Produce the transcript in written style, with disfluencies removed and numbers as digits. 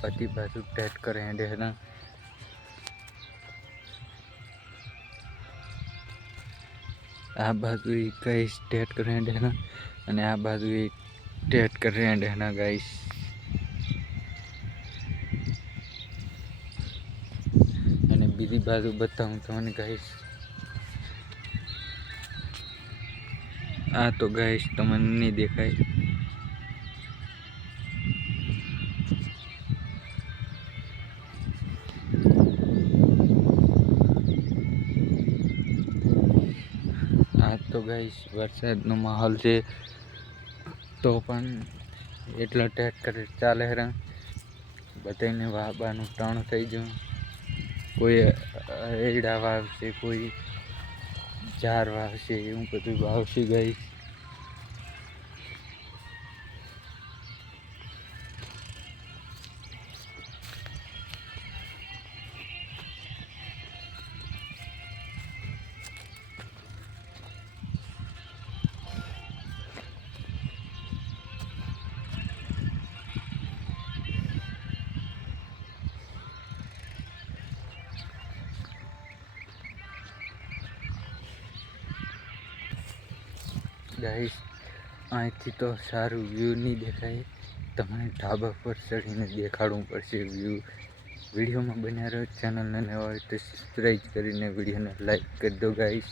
બધી બાજુ ટેટ કરે હેડે આ બાજુ ગાઈસ ટેટ કરે હેડે અને આ બાજુ ટેટ કરે હેડે ગાઈસ અને બીજી બાજુ બતાવું તમને ગાઈસ આ તો ગાઈસ તમને નહીં દેખાય આ તો ગાઈસ વરસાદનો માહોલ છે તો પણ એટલો ટેટ કરે ચાલે હેરા બધાને વાબાનું ટાણું થઈ ગયું કોઈ એડા વાવશે કોઈ ઝાર વાવશે એવું બધું વાવશે ગાઈસ ગાઈસ અહીંથી તો સારું વ્યૂ નહીં દેખાય તમને ઢાબા પર ચડીને દેખાડવું પડશે વ્યૂ વિડીયોમાં બન્યા રહ્યો ચેનલને નવા હોય તો સબસ્ક્રાઈબ કરીને વિડીયોને લાઈક કરી દો ગાઈસ